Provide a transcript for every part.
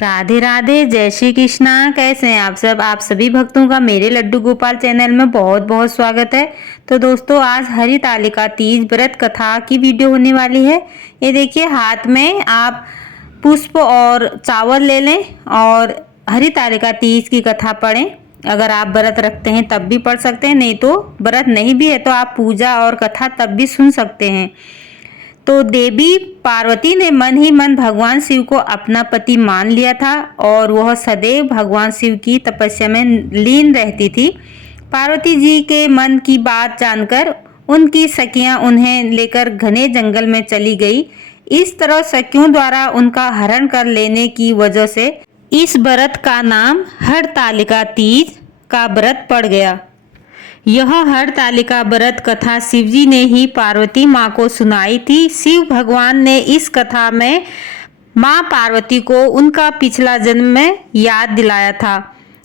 राधे राधे, जय श्री कृष्णा। कैसे हैं आप सब? आप सभी भक्तों का मेरे लड्डू गोपाल चैनल में बहुत बहुत स्वागत है। तो दोस्तों, आज हरितालिका तीज व्रत कथा की वीडियो होने वाली है। ये देखिए, हाथ में आप पुष्प और चावल ले लें और हरितालिका तीज की कथा पढ़ें। अगर आप व्रत रखते हैं तब भी पढ़ सकते हैं, नहीं तो व्रत नहीं भी है तो आप पूजा और कथा तब भी सुन सकते हैं। तो देवी पार्वती ने मन ही मन भगवान शिव को अपना पति मान लिया था और वह सदैव भगवान शिव की तपस्या में लीन रहती थी। पार्वती जी के मन की बात जानकर उनकी सखियां उन्हें लेकर घने जंगल में चली गई। इस तरह सखियों द्वारा उनका हरण कर लेने की वजह से इस व्रत का नाम हरतालिका तीज का व्रत पड़ गया। यह हरतालिका व्रत कथा शिवजी ने ही पार्वती माँ को सुनाई थी। शिव भगवान ने इस कथा में माँ पार्वती को उनका पिछला जन्म में याद दिलाया था।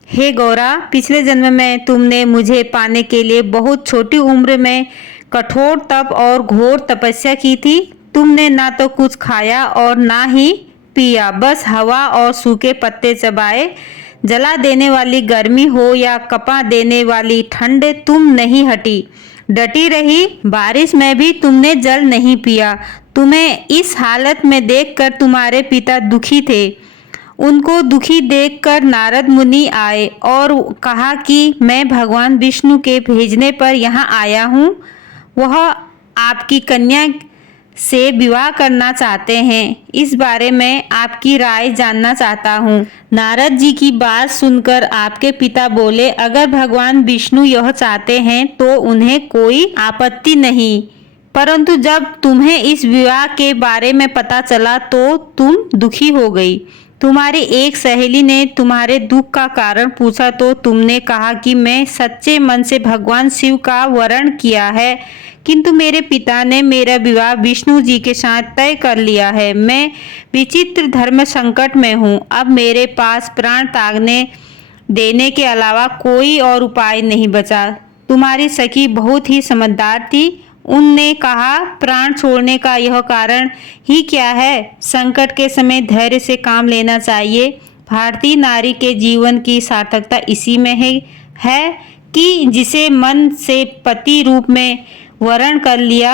हे गौरा, पिछले जन्म में तुमने मुझे पाने के लिए बहुत छोटी उम्र में कठोर तप और घोर तपस्या की थी। तुमने ना तो कुछ खाया और ना ही पिया, बस हवा और सूखे पत्ते चबाए। जला देने वाली गर्मी हो या कपा देने वाली ठंड, तुम नहीं हटी, डटी रही। बारिश में भी तुमने जल नहीं पिया। तुम्हें इस हालत में देखकर तुम्हारे पिता दुखी थे। उनको दुखी देखकर नारद मुनि आए और कहा कि मैं भगवान विष्णु के भेजने पर यहाँ आया हूँ। वह आपकी कन्या से विवाह करना चाहते हैं। इस बारे में आपकी राय जानना चाहता हूँ। नारद जी की बात सुनकर आपके पिता बोले, अगर भगवान विष्णु यह चाहते हैं तो उन्हें कोई आपत्ति नहीं, परंतु जब तुम्हें इस विवाह के बारे में पता चला तो तुम दुखी हो गई। तुम्हारी एक सहेली ने तुम्हारे दुख का कारण पूछा तो तुमने कहा कि मैं सच्चे मन से भगवान शिव का वरण किया है, किंतु मेरे पिता ने मेरा विवाह विष्णु जी के साथ तय कर लिया है। मैं विचित्र धर्म संकट में हूँ। अब मेरे पास प्राण त्यागने देने के अलावा कोई और उपाय नहीं बचा। तुम्हारी सखी बहुत ही समझदार थी। उनने कहा, प्राण छोड़ने का यह कारण ही क्या है? संकट के समय धैर्य से काम लेना चाहिए। भारतीय नारी के जीवन की सार्थकता इसी में है कि जिसे मन से पति रूप में वरण कर लिया,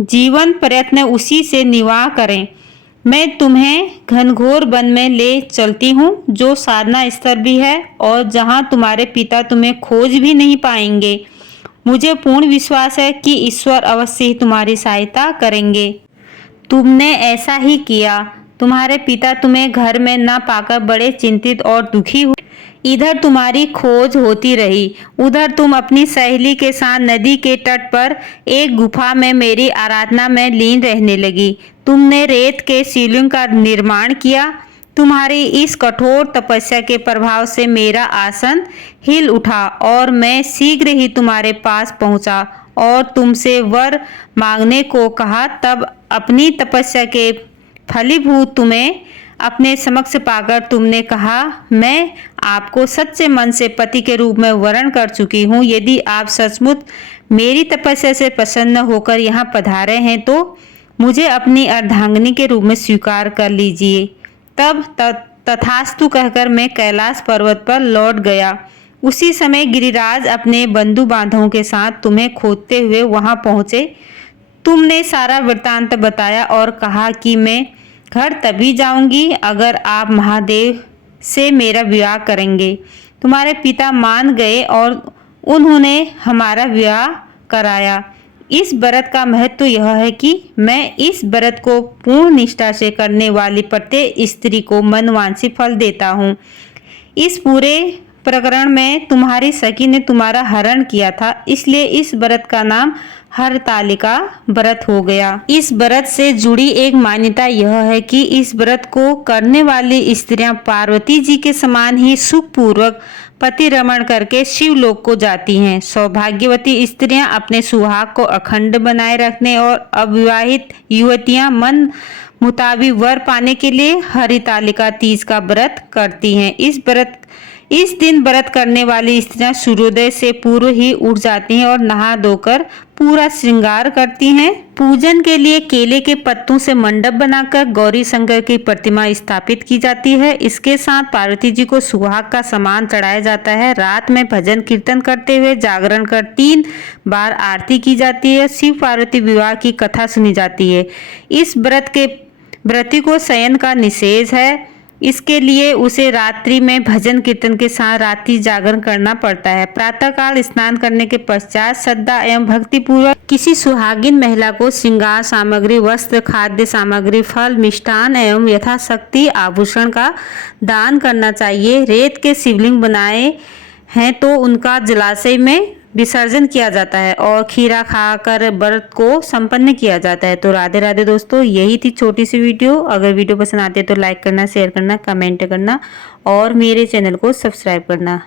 जीवन प्रयत्न उसी से निर्वाह करें। मैं तुम्हें घनघोर वन में ले चलती हूँ, जो साधना स्तर भी है और जहाँ तुम्हारे पिता तुम्हें खोज भी नहीं पाएंगे। मुझे पूर्ण विश्वास है कि ईश्वर अवश्य ही तुम्हारी सहायता करेंगे। तुमने ऐसा ही किया। तुम्हारे पिता तुम्हें घर में न पाकर बड़े चिंतित और दुखी हुए। इधर तुम्हारी खोज होती रही, उधर तुम अपनी सहेली के साथ नदी के तट पर एक गुफा में मेरी आराधना में लीन रहने लगी। तुमने रेत के शिवलिंग का निर्माण किया। तुम्हारी इस कठोर तपस्या के प्रभाव से मेरा आसन हिल उठा और मैं शीघ्र ही तुम्हारे पास पहुंचा और तुमसे वर मांगने को कहा। तब अपनी तपस्या के फलीभूत तुम्हें अपने समक्ष पाकर तुमने कहा, मैं आपको सच्चे मन से पति के रूप में वरण कर चुकी हूँ। यदि आप सचमुच मेरी तपस्या से प्रसन्न होकर यहाँ पधारे हैं तो मुझे अपनी अर्धांगिनी के रूप में स्वीकार कर लीजिए। तब तथास्तु कहकर मैं कैलाश पर्वत पर लौट गया। उसी समय गिरिराज अपने बंधु बांधवों के साथ तुम्हें खोजते हुए वहां पहुंचे। तुमने सारा वृत्तांत बताया और कहा कि मैं घर तभी जाऊंगी अगर आप महादेव से मेरा विवाह करेंगे। तुम्हारे पिता मान गए और उन्होंने हमारा विवाह कराया। इस व्रत का महत्व यह है कि मैं इस व्रत को पूर्ण निष्ठा से करने वाली प्रत्येक स्त्री को मनवांछित फल देता हूँ। इस पूरे प्रकरण में तुम्हारी सखी ने तुम्हारा हरण किया था, इसलिए इस व्रत का नाम हरतालिका व्रत हो गया। इस व्रत से जुड़ी एक मान्यता यह है कि इस व्रत को करने वाली स्त्रियां पार्वती जी के समान ही सुखपूर्वक पति रमण करके शिवलोक को जाती हैं। सौभाग्यवती स्त्रियां अपने सुहाग को अखंड बनाए रखने और अविवाहित युवतियां मन मुताबिक वर पाने के लिए हरितालिका तीज का व्रत करती हैं। इस दिन व्रत करने वाली स्त्रियां सूर्योदय से पूर्व ही उठ जाती हैं और नहा धोकर पूरा श्रृंगार करती हैं। पूजन के लिए केले के पत्तों से मंडप बनाकर गौरी शंकर की प्रतिमा स्थापित की जाती है। इसके साथ पार्वती जी को सुहाग का सामान चढ़ाया जाता है। रात में भजन कीर्तन करते हुए जागरण कर 3 बार आरती की जाती है। शिव पार्वती विवाह की कथा सुनी जाती है। इस व्रती को शयन का निषेध है। इसके लिए उसे रात्रि में भजन कीर्तन के साथ रात्रि जागरण करना पड़ता है। प्रातःकाल स्नान करने के पश्चात श्रद्धा एवं भक्ति पूर्वक किसी सुहागिन महिला को श्रृंगार सामग्री, वस्त्र, खाद्य सामग्री, फल, मिष्ठान एवं यथाशक्ति आभूषण का दान करना चाहिए। रेत के शिवलिंग बनाए हैं तो उनका जलाशय में विसर्जन किया जाता है और खीरा खाकर व्रत को संपन्न किया जाता है। तो राधे राधे दोस्तों, यही थी छोटी सी वीडियो। अगर वीडियो पसंद आती है तो लाइक करना, शेयर करना, कमेंट करना और मेरे चैनल को सब्सक्राइब करना।